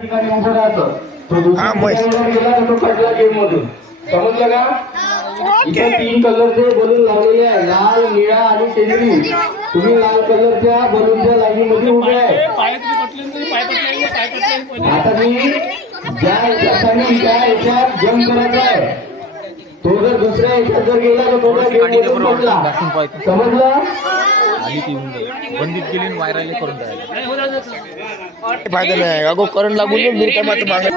ठिकाणी उभं राहतं तो दुसऱ्या ठिकाणी गेला तर तो कटला गेम मधून. समजलं का? इथे 3 कलरचे बलून लावलेले आहे, लाल, निळा आणि शेंदरी. तुम्ही लाल कलरच्या बलूनच्या लाईनीमध्ये उभे आहे. आता मी ज्या याच्यात जम्प करायचा आहे तो जर दुसऱ्या याच्यात जर गेला तर तो गेम मधून पडला. समजलं? बंदीत गेली वायरल करून फायदा नाही अगो करंट लागून मिरका मात्र मागे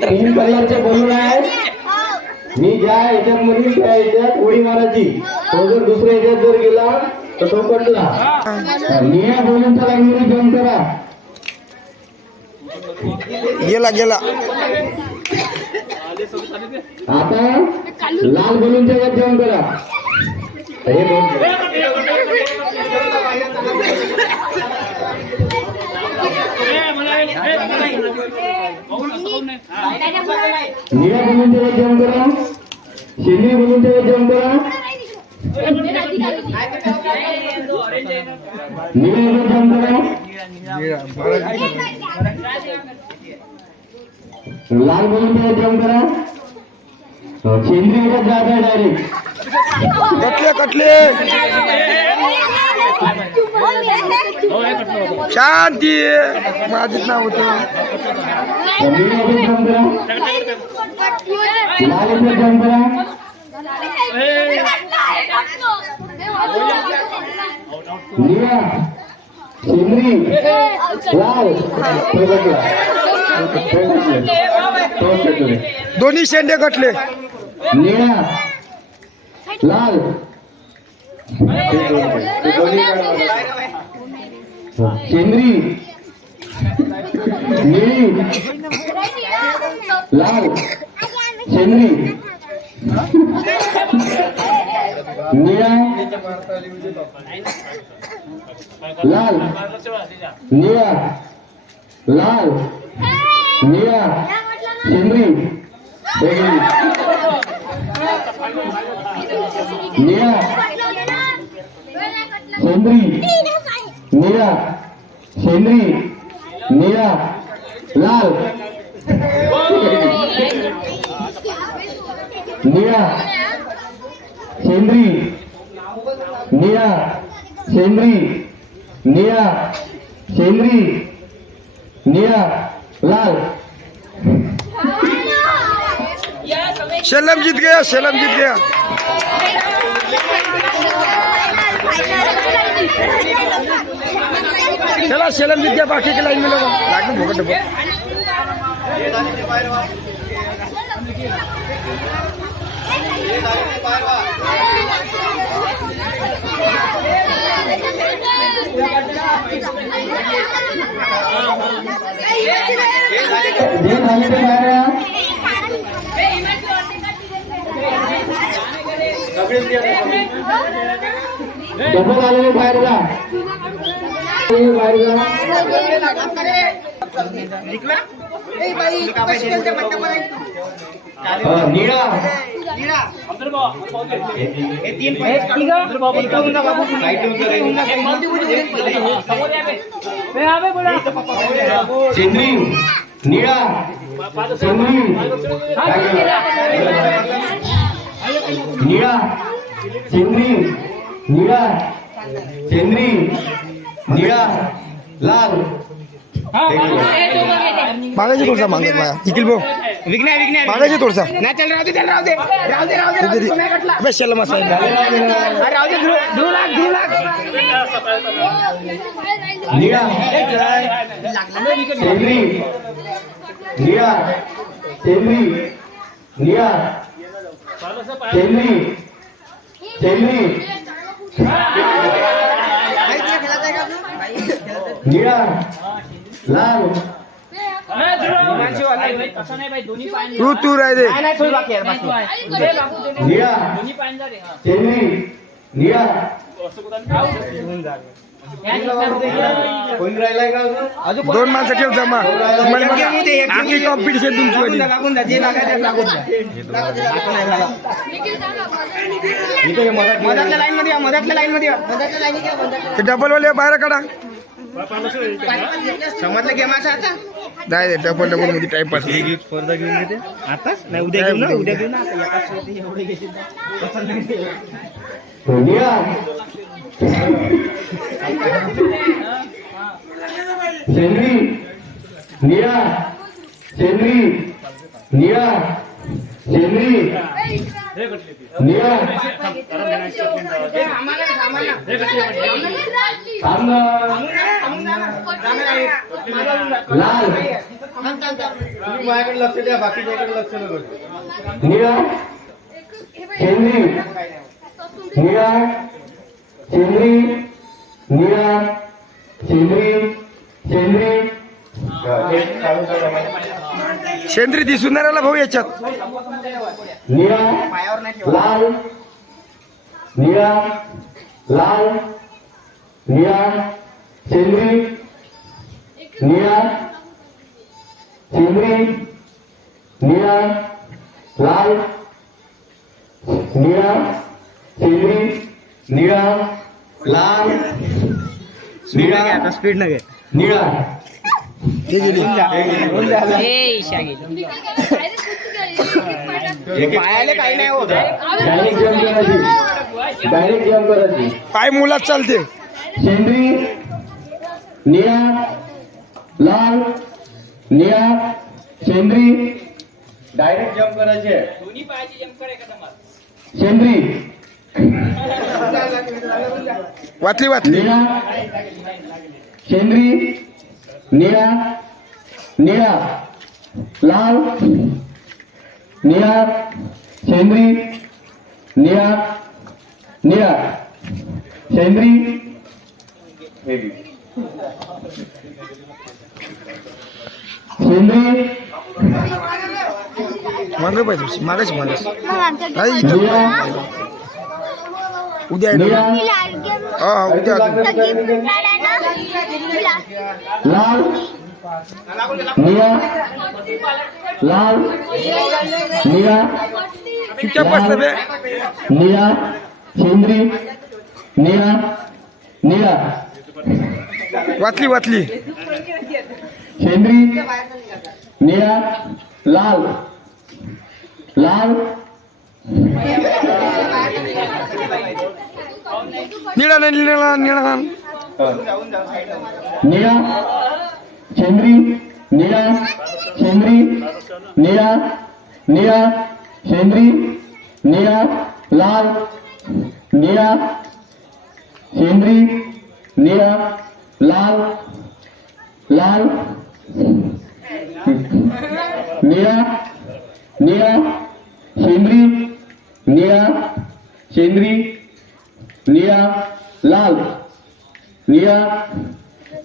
3 कलरचे बलून आहे. मी ज्या याच्यात मध्ये त्या याच्यात उडी मारायची. तो जर दुसऱ्या याच्यात जर गेला तर तो पडला. निळ्या बलूनच्या लाईनमध्ये जम्प करा. गेला गेला. आता लाल बलूनच्या याच्यात जम्प करा. निळ्या बलूनच्या याच्यात जम्प करा. शेंदरी बलूनच्या याच्यात जम्प करा. निळ्या याच्यात जम्प करा. लाल बलूनच्या याच्यात जम्प करा. शेंदरी याच्यात जात आहे डायरेक्ट. कटले कटले शांती माझीच नाव होतं. लाल याच्यात जम्प करा. निळा, शेंदरी, लाल, दोन्ही शेंडे कटले. निळा, लाल, शेंदरी, निळी, लाल, शेंदरी, निळा, लाल, निळा, लाल, निळा, शेंदरी, निळा, शेंदरी, निळा, शेंदरी, निळा, लाल, निळा, शेंदरी, निळा, शेंदरी, निळा, शेंदरी, निळा, लाल. सेलम जीत गया, सेलम जीत गया. चला सेलम जीत गया. बाकी के लाइन में लगा लागू भोकट डब्बा. डबल आलेले बाहेर जा. बाहेर जा. निळा, शेंदरी, निळा, शेंदरी, निळा, शेंदरी, निळा, शेंदरी, निळा, लाल. मागायचे थोडसा मागे माया निखिल भाऊ मागायचे थोडसा बस चल मस्त निळा, शेंदरी, निळा, शेंदरी, निळा, शेंदरी, शेंदरी, निळा, लाल, तू राह दे. निळा, शेंदरी, निळा, कोण राहिलाय का अजून? 2 माणसं ठेव जमा आखी कॉम्पिटिशन तुमची होती. मधातल्या लाईन मध्ये मधातल्या लाईन मध्ये ते डबल वाले बाहेर काढा. समजलं गेमाचा आता नाही डबल मध्ये टाइमपास. स्पर्धा घेऊन येते आताच नाही उद्या घेऊन ना उद्या घेऊन ना एवढे घेशील निळा शेंद्री निळा शेंद्री निळा शेंद्री निळा लाल माझ्याकडे लक्ष द्या बाकीच्याकडे लक्ष नको. निळा शेंद्री निळा शेंद्री निळा शेंद्री शेंद्री शेंद्री दिसून नाही राहिला भाऊ याच्यात. निळा लाल निळा लाल निळा शेंद्री निळा शेंद्री निळा लाल निळा शेंद्री निळा लाल निळा स्पीड न घे निळा हे गेली. पायाले काही नाही होत डायरेक्ट जम्प करायची डायरेक्ट जम्प करायची. पाय मुलात चालते. शेंद्री निळा लाल निळा शेंद्री डायरेक्ट जम्प करायचे. शेंद्री वाचली वाचली. निळा शेंद्री निळा निळा लाल निळा शेंद्री निळा निळा शेंद्री शेंद्री मागे पाहिजे मागाशी मागास नाही इथं. निळा उद्या आहे ना. निळा हा उद्या लाल निळा लाल निळा चुपचाप बसलं बे. निळा शेंद्री निळा निळा वाचली वाचली. शेंद्री निळा लाल लाल निळा नाही निळा निळा. निळा शेंद्री निळा शेंद्री निळा निळा शेंद्री निळा लाल निळा शेंद्री निळा लाल लाल निळा निळा शेंद्री निळा शेंद्री निळा लाल निळा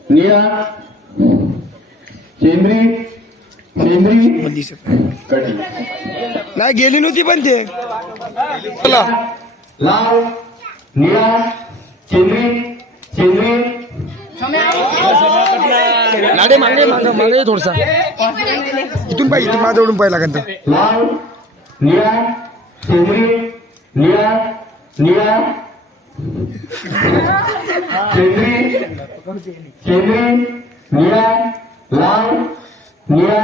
निळा शेंद्री शेंद्री कटी नाही गेली नव्हती पण ते. चला लाल निळा शेंद्री शेंद्री लाडे मागे मागे मागे थोडसा इथून पाहिजे इथून माझ्या ओढून पाहिजे लागेल तर. लाल निळा शेंद्री निळा निळा शेंद्री शेंद्री निळा लाल निळा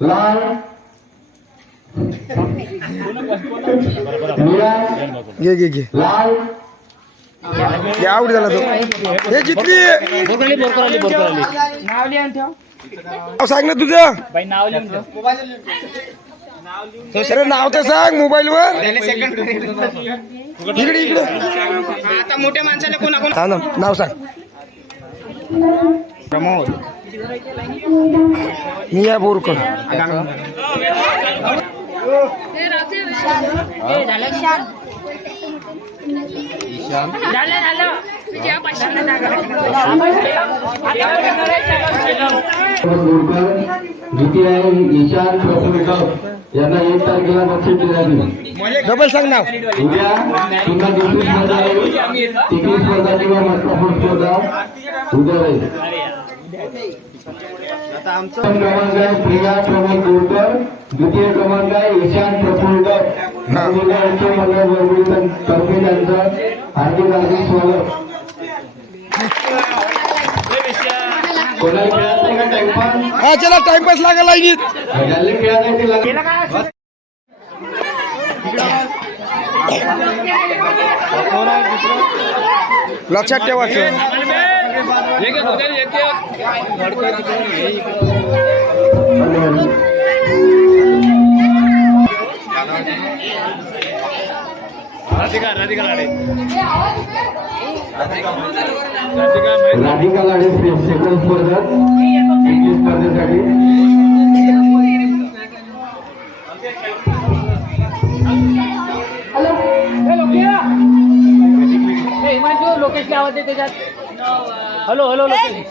लाल निळा घे घे घे. लाल हे आउट झाला तो. हे जितली. नाव लिहून ठेव नाव सांग ना तुझं. बाई नाव लिहून ठेव अरे नाव तर सांग मोबाईल वर. सेकंड इकडे इकडे आता मोठ्या माणसाला कोणा कोण थांब ना, नाव सांग. प्रमोद मिया बोरकर. बोरकर द्वितीय ईशान यांना 1 तारखेला बक्षीस देण्यात येईल. डबल सांग नाव. उद्या पुन्हा दुसरी स्पर्धा आहे. तिसरी स्पर्धा किंवा मस्तापूर स्पर्धा उद्या राहील. प्रथम क्रमांक आहे प्रिया प्रमोद गोडकर, द्वितीय क्रमांक आहे ईशान प्रफुल्लकर. नवनिर्माण मंडळ वर्गीय तर्फे त्यांचं हार्दिक स्वागत. कोणाला खेळायचं आहे का टाइमपास? हा चला टाइमपास लागा लाईनीत. ज्याला खेळायचं आहे ते लागेल. लक्षात ठेवायचं. राधिका लाडे सेकंड स्पर्धक द्वितीय स्पर्धेसाठी. लोकेशला आवाज आहे त्याच्यात. हॅलो हॅलो लोकेश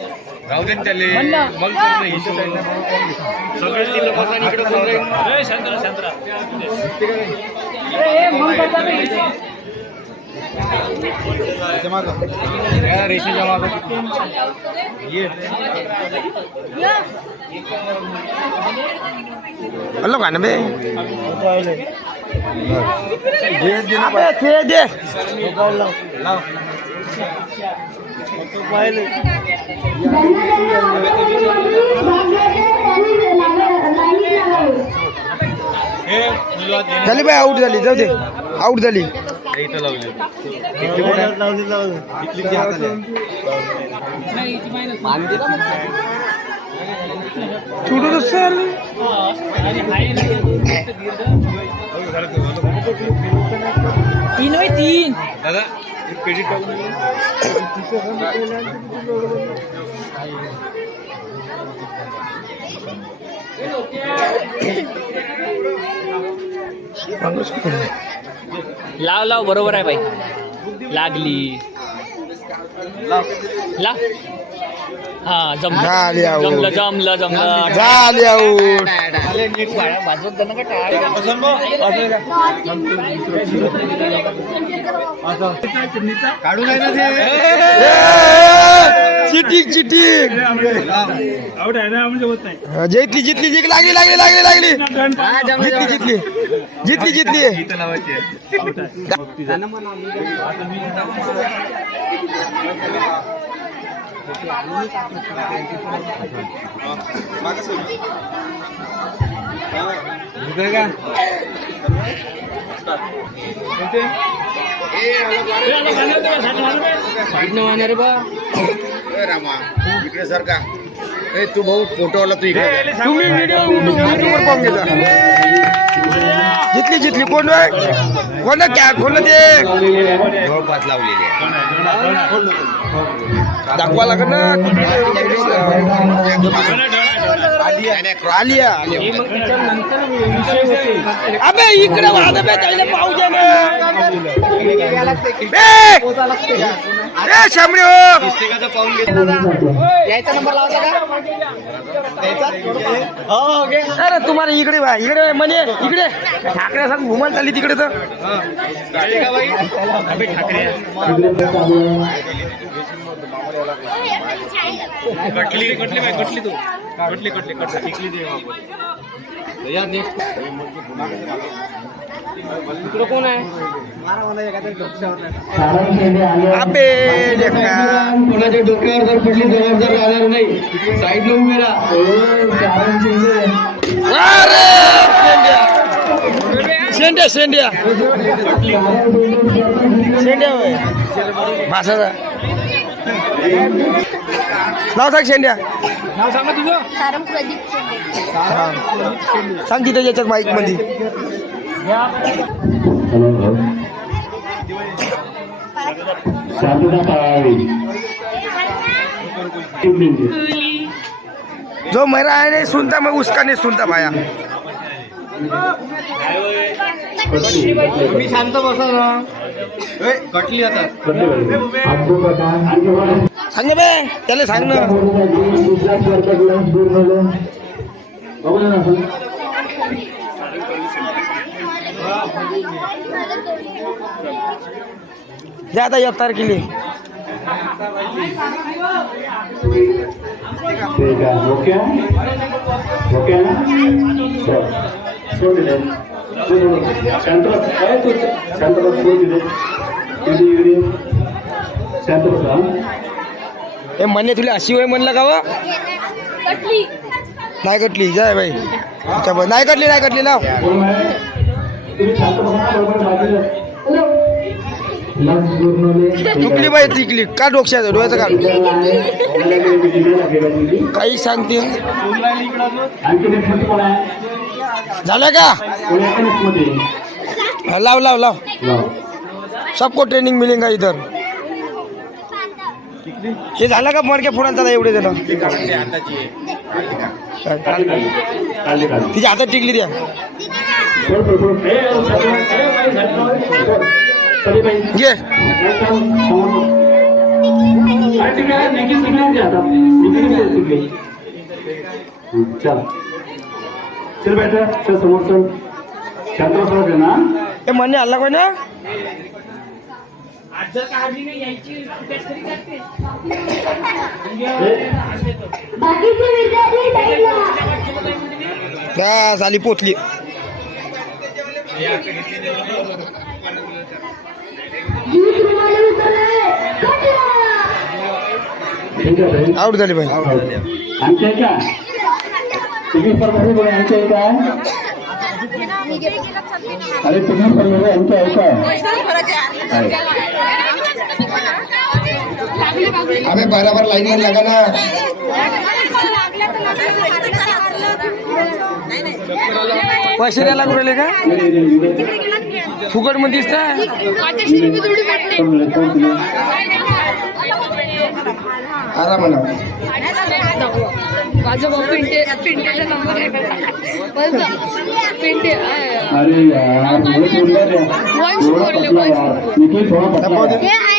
हॅलो का ना बे दे दे. झाली बाई, आऊट झाली. जाऊ दे, आऊट झाली. छोटू सर 3/3 दादा क्रेडिट लाव लाव बरोबर आहे बाई. लागली ला. हा जमलं झाली आऊट. जमलं जमलं जमलं. झाली आऊट. काढून आहे ना ते. Cheating cheating. आउट आहे ना म्हणजे होत नाही. जितली जितली जिंक लागली लागली लागली लागली. जितली जितली जितली जितली. इथं लावायची इकडे सारखा तू भाऊ फोटोवाला तू इकडे. तुम्ही व्हिडिओ युट्यूबवर पाहून घेता. जितली जितली कोण कोण क्या खोल ते जवळपास लावलेली दाखवा लागत ना. आलिया अबे इकडे वाहन त्याला पाहू दे ना. ए शामरे पाहून घेत यायचा नंबर लावला का? अरे तुम्हाला इकडे वा इकडे म्हणे इकडे ठाकरे सांग घुमाल चालली तिकडे तर. कटली कटली बाई कटली तू कटली कटली कटली टिकली दे या नेक्स्ट इकडे कोण आहे अबे देखा कोणाच्या डोक्यावर जर पडली जबाबदार राहणार नाही. साईडला उभे राहा. शेंड्या शेंड्या शेंड्या होय मासाचा नाव सांग. शेंड्या नाव सांगा तुझं. सारंग प्रदीप शेंडे. सांग तिथे याच्यात माईक मध्ये. जो मेरा है नहीं सुनता मैं उसका नहीं सुनता भाया. तुम्ही शांत बसा ना. कटली आता सांग बे त्याला सांग ना. द्या आता 1 तारखेला ठीक आहे ओके ओके ना चल सोड दे सेंटर आहे तो सेंटर सोड दे इकडे सेंटर हा हे म्हणणे तुला अशी वय म्हणलं का व कटली नाही कटली जाय बाई अच्छा बाई नाही कटली लाव कोण आहे तुम्ही सेंटर बरोबर बाजूला चुकली बाई तिकली का डोक्यात डोळ्याचं काढ काही सांगते आणखी एक कोण आहे झालं का कोण एकाच मध्ये हा, लाव लाव लाव लाव सबको ट्रेनिंग मिलेगा इधर हे झालं का मडक्या फुडांचा एवढे जण तिच्या हातात टिकली द्या घे चल बेटा चल समोर चल शांत बस ना हे म्हणणे हल्ला कोण ना बाकीचे विद्यार्थी साईडला त्या झाली पोचली जीव तुम्हाला उतरलाय कटला ठीक आहे भाई आउट झाली बाई आणखी आहे का तुम्ही परमध्ये बोला आणखी आहे का अरे तुम्ही परमध्ये आणखी आहे का अबे बराबर लाईन मध्ये लगा ना पैसे द्यायला कुठले का फुकट मध्ये आराम माझा भाऊ पिंटेचा नंबर आहे पिंटे अरे यार मुझे बोलला रे थोड़ा पतला यार निखिल थोड़ा पतला है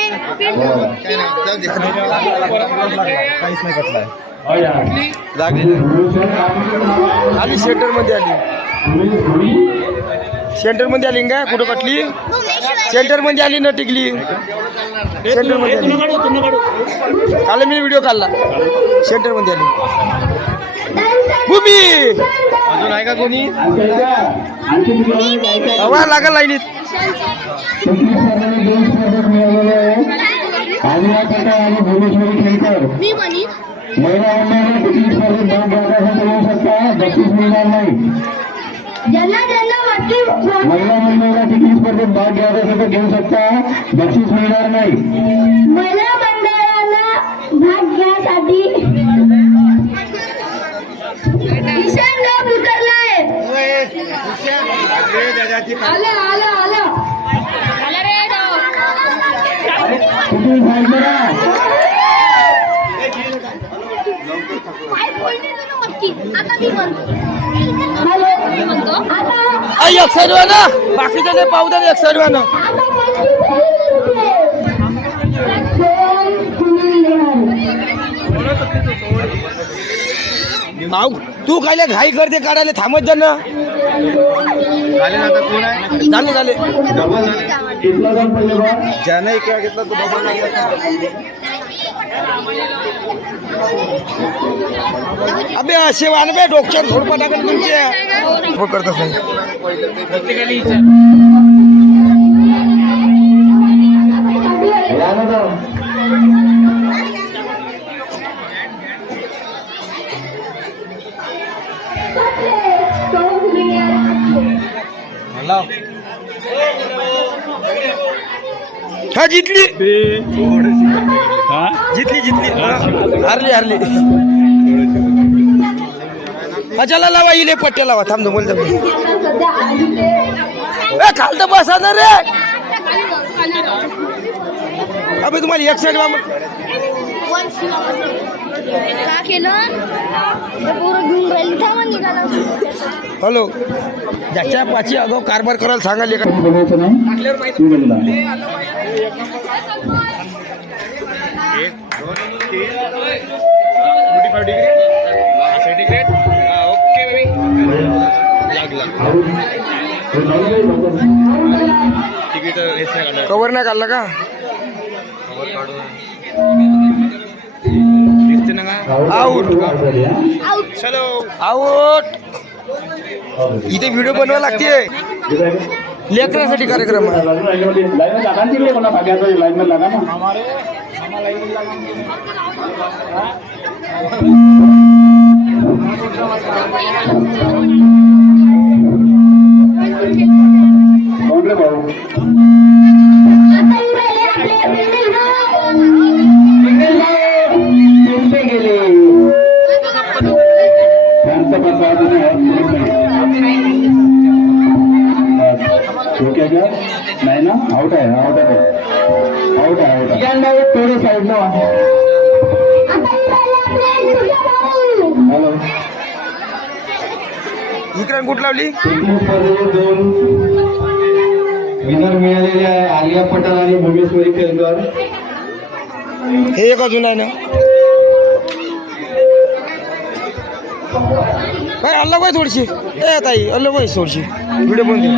काहीच नाही कटलाय हो यार आली सेंटर मध्ये आली का कुठं कटली सेंटर मध्ये आली ना टिकली सेंटर मध्ये आली काल मी व्हिडिओ काढला सेंटर मध्ये आली भूमी अजून आहे का कोणी आणखी तुला हवा लागा लाईनीत आणि भुवनेश्वरी खेळकर मी म्हणी महिला मंडळाने कुठली स्पर्धेत भाग घ्यायचा येऊ शकता बक्षीस मिळणार नाही ज्यांना वाटते महिला मंडळाला कुठली स्पर्धेत भाग घ्यायचा असेल तर घेऊ शकता बक्षीस मिळणार नाही महिला मंडळाला भाग घ्यासाठी ईशान लोक उतरलाय आलं रे कुठे भाग करा आता मी हॅलो मी म्हणतो आता एक साईड ना बाकीच्या ते पाहू द्या एक साईड ना माऊ तू काय घाई करते काढायला थांबत जा ना झाले कितना जण पडले बा ज्यानं इकडे घेतला तो डबल अबे असे वानबे डोक्यात थोडं टाकून तुमचे हो करतच नाही हा जितली हारली मजाला लावा इले पट्ट्या लावा थांब बोल खाल तर बसा ना रे अबे तुम्हाला एक साईड का केलं पोरं घेऊन राहिली थांबा निघाला हॅलो ज्याच्या पाची अगो कारभार करायला सांगाल का बघायचं नाही तू बोलला सेंटिग्रेड ओके बेबी लागला लागला कवर नाही काढला का? आउट. आउट. इथे व्हिडिओ बनवायला लागते लेकरांसाठी कार्यक्रम आहे. नाही ना आउट आहे आउट आहे आउट आहे आउट आहे थोडे साईड ना. हॅलो इकडे कुठं लावली? दोन विनर मिळालेले आहे आलिया पठाण आणि भुवनेश्वरी केंद्र. हे एक अजून आहे ना भाई. अल्ला बाई थोडीशी ए ताई अल्ला बाई थोडीशी व्हिडिओ बनते.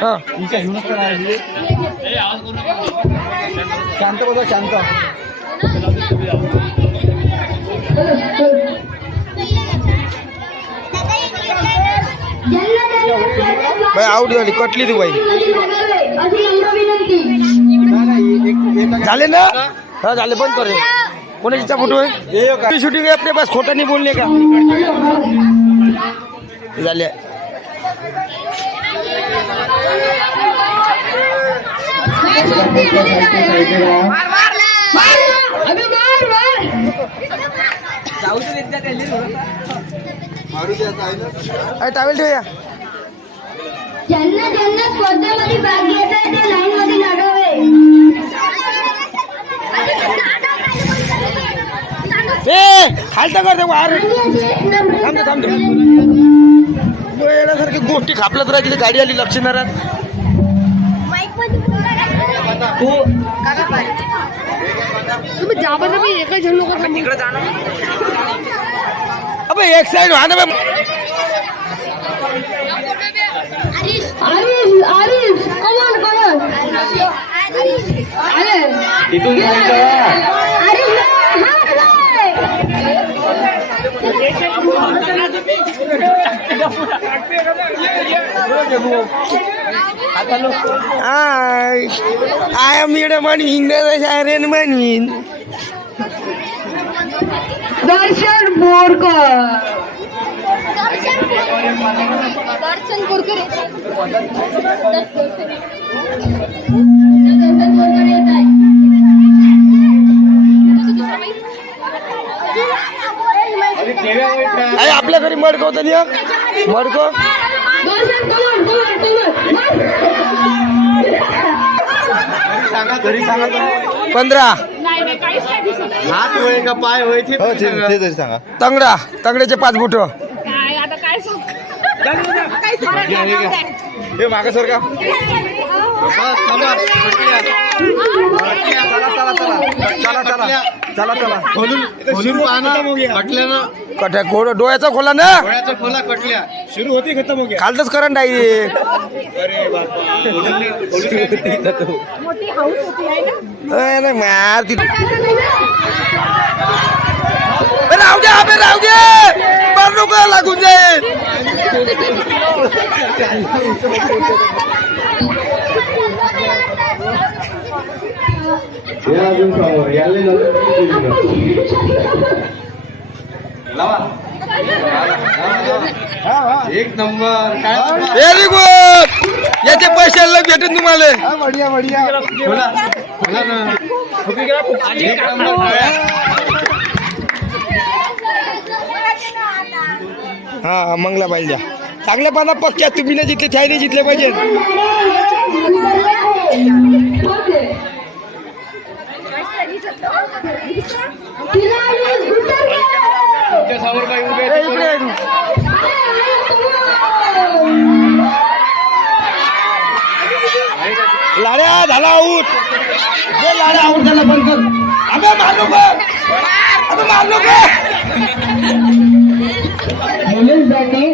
हा शांत बघा शांत. बाई आउट झाली कटली तू बाई. झाले ना? हा झाले. बंद कर. कोणाचा फोटो आहे? शूटिंग आहे अपने पास. खोटा नहीं बोलने का. झाले. टावेल ठेवूया. ज्यांना ज्यांना स्पर्धेमध्ये भाग घ्यायचा आहे ते लाईन मध्ये लागावे. खालता कर थांबतो थांबतो. येण्यासारखी गोष्टी खापलत राहिली. गाडी आली लक्ष्मीनारायण. तुम्ही जा बरं मी एकच जण लोक तिकडे जाणार. अबे एक साइड हा ना. Arif come on come on. तिथून आय एम इड म्हणीन शायरेन म्हणीन. दर्शन बोरकर. दर्शन बोरकर आपल्या घरी मडकं होतं ना मडकं. 15 हात होय का पाय होय ते तरी सांगा. तंगडा तंगड्याचे 5 बोट. हे मागे सर का चला खोलून कट्या खोड डोळ्याचा खोला ना. खोला कटल्या सुरू होती खतम हो गया. खालतच करंट डायरेक्ट. मोठी हाऊस होती आहे ना. मार ती राहू दे. अबे राहू दे. मार नको लागून जाईल. अजून समोर याले एक नंबर काय व्हेरी गुड. याचे पैसे भेटेन तुम्हाला. बढिया बढिया बोला बोला ना. एक नंबर. हा मंगला पाहिजे. चांगल्या पाना पक्क्या तुम्ही नाही जितले त्याही नाही जितले पाहिजे. लाड्या झाला आऊट. लाड्या आऊट झाला. बंद कर. अबे मारू मुलींसाठी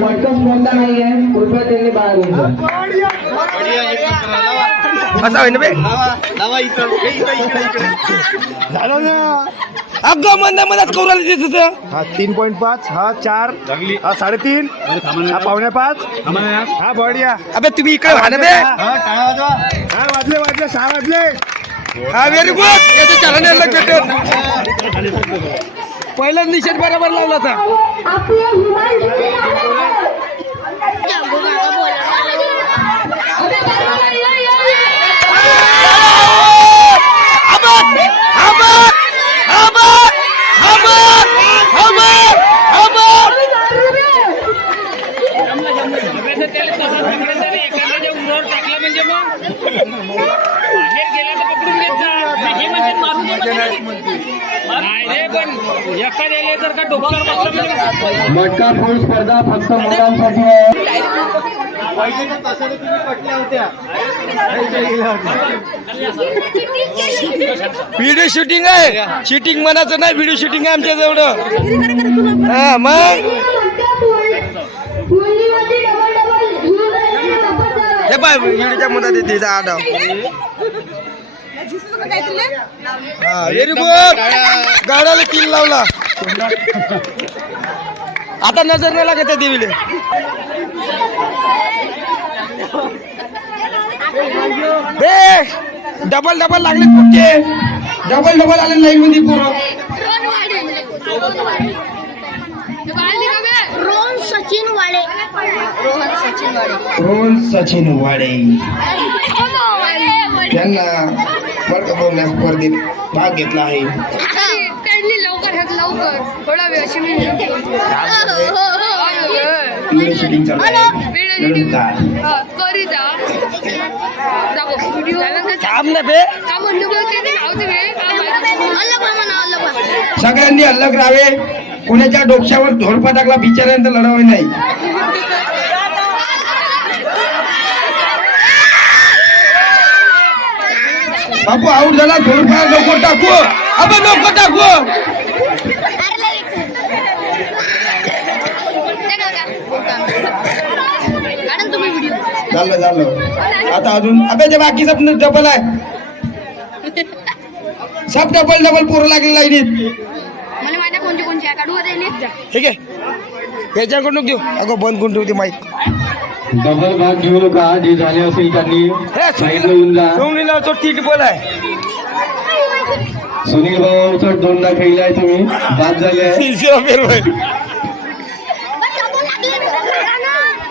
मोठं स्पर्धा नाही आहे, कृपया त्यांनी बाहेर येऊन जा. असा होईन बे अगं मंदा मधात कौराला देत होतं. हा 3.5 हा 4 हा 3.5 हा 4.5 हा बढिया. अबे तुम्ही इकडे व्हा ना बे. हा वाजले 6 वाजले. हा व्हेरी गुड. याचं चालन भेटत पहिलाच निषेध बरोबर लावला होता. मटका फोड स्पर्धा फक्त मुलांसाठी आहे. व्हिडिओ शूटिंग आहे. शूटिंग म्हणायचं नाही, व्हिडिओ शूटिंग आहे आमच्या जवळ. हा मग हे पाय व्हिडिओच्या मधात येते आडाव. हा व्हेरी गुड. गाड्याला किल लावला. आता नजर नाही लागत त्या देवीले. डबल लागले कुठे. डबल आले लाईन मध्ये पूर्ण. रोहन सचिन वाडे. त्यांना वर्गभवना स्पर्धेत भाग घेतला आहे. लवकर थोडा वेळ अशी व्हिडिओ शूटिंग चालू आहे. थांब ना बे. सगळ्यांनी अलग राहावे. कोणाच्या डोक्यावर धोरपा टाकला बिचाऱ्यांचा लढावे नाही. बापू आऊट झाला. धोरपा नको टाकू. अबे नको टाकू. झालं आता अजून. अबे ते बाकी सब डबल आहे. सब डबल पोरं लागली लाईनीत. मला माझ्या कोणती काढू ठीक आहे याच्याकडून घेऊ. अगं बंद करून ठेवते माईक. डबल भाग घेऊ नका. जे झाले असेल त्यांनी साईडला येऊन जा. सोमनीला तो ठीक बोल आहे. सुनील भाऊ दोनदा खेळलाय तुम्ही. बाद झाले आहे.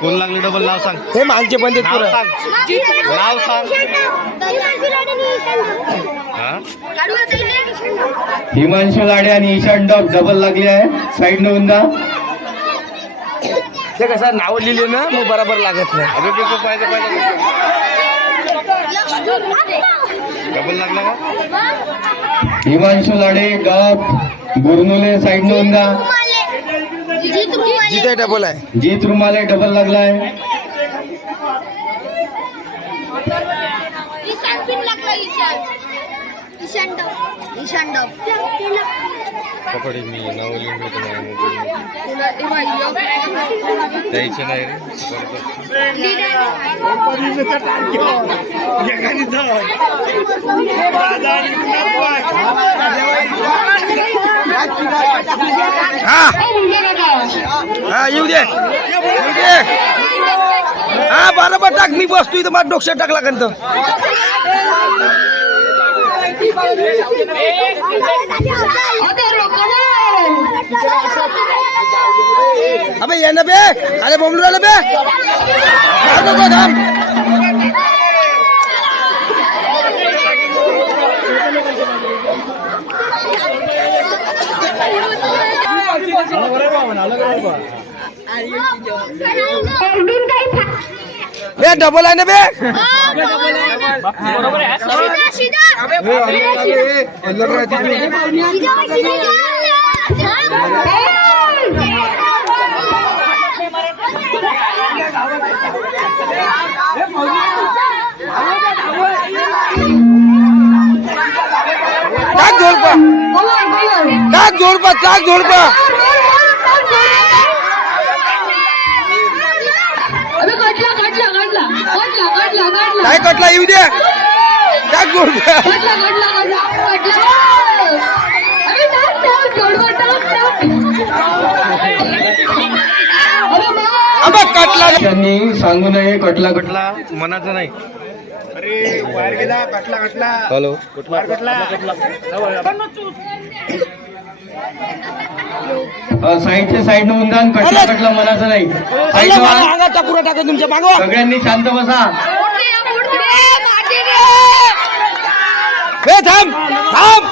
कोण लागले डबल नाव सांग. हे मागचे पण ते पुरं. नाव सांग. हिमांशू लाडे आणि ईशान डॉग डबल लागले आहे. साईड न जा. ते कसं नाव लिहिले ना मग बरोबर लागत नाही. पाहिजे डबल लागला का. हिमांशू लाडे डॉग गुरनुले साईड न जा. जिथे डबल आहे. जीत रुमाले डबल लागलाय. पकडी मी नाव लिहून द्यायचे नाही रे. हा येऊ दे. हा बरोबर टाक. मी बसतो इथं माझ्या डोक्यात टाकला कंत. अबे ये ना बे. अरे बोमलू राहिलं बे. थांब. बे डबल आहे ना बे. टाक जोर टाक जोडपा टाक जोडपा काय कटला येऊ दे टाक जोडपा कटला त्यांनी सांगू नये कटला कटला मनाचं नाही. अरे वायर गेला कटला कटला. हॅलो वायर कटला. साईडच्या साईड होऊन जा कटला कटला मनाचं नाही. साईड व्हा. टाकुरा टाका तुमच्या मागवा सगळ्यांनी शांत बसा. थांब थांब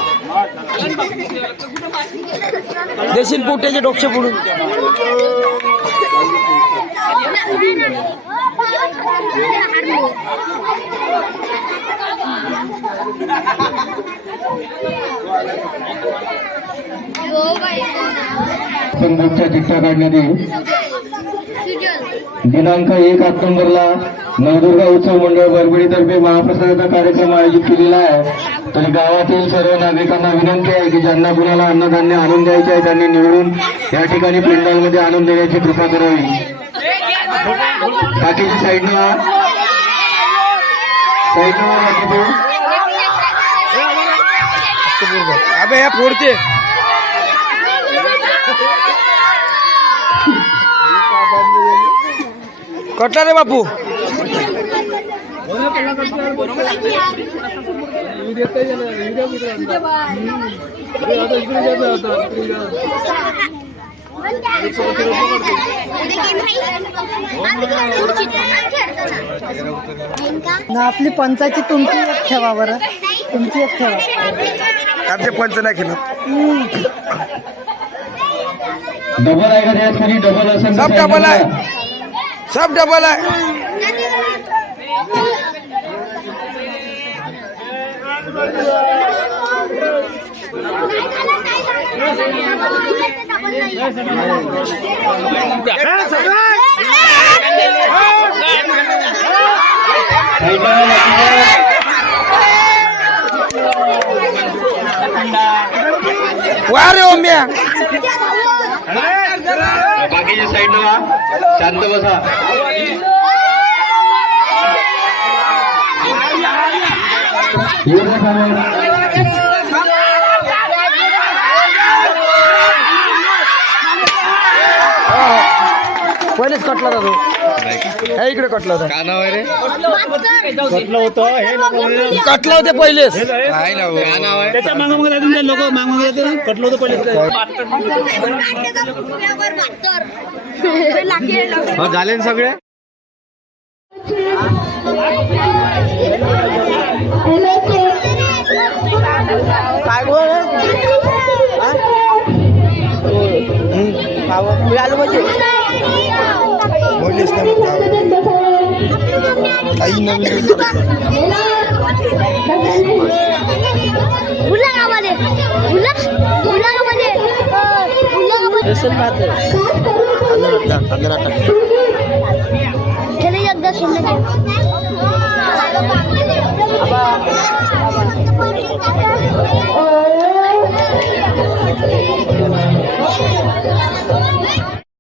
देशील पोट्याचे डोक्षे पुढून संघटच्या चिठ्ठ्या काढण्यात येईल. दिनांक 1 ऑक्टोबरला नवदुर्गा उत्सव मंडळ बरबडीतर्फे महाप्रसादाचा कार्यक्रम आयोजित केलेला आहे. तर गावातील सर्व नागरिकांना विनंती आहे की ज्यांना कुणाला अन्नधान्य आणून द्यायचे आहे त्यांनी निवडून या ठिकाणी पेंडॉलमध्ये आणून देण्याची कृपा करावी. बाकीची साईडनं अबे या फोडते कटला रे बापू आपली पंचाची तुमची एक ठेवा बरं तुमची एक ठेवा आमचे पंच नाही केलं डबल आहे का त्यात खाली डबल असेल सब डबल आहे सब डबल आहे वा रे ओम्या बाकीच्या साईडनं वा शांत बसा. पहिलेच कटला होता तो हे इकडे कटला होता का नाव आहे रे? कटलं होतं हे लोक कटला होते पहिलेच काय नाव आहे? त्याच्या मागं मग लागून लोक मागं येते कटलं होतं पहिले हो झाले ना सगळे. काय गोळ आलो पाहिजे बोललीस नाही काही नवीन एकदा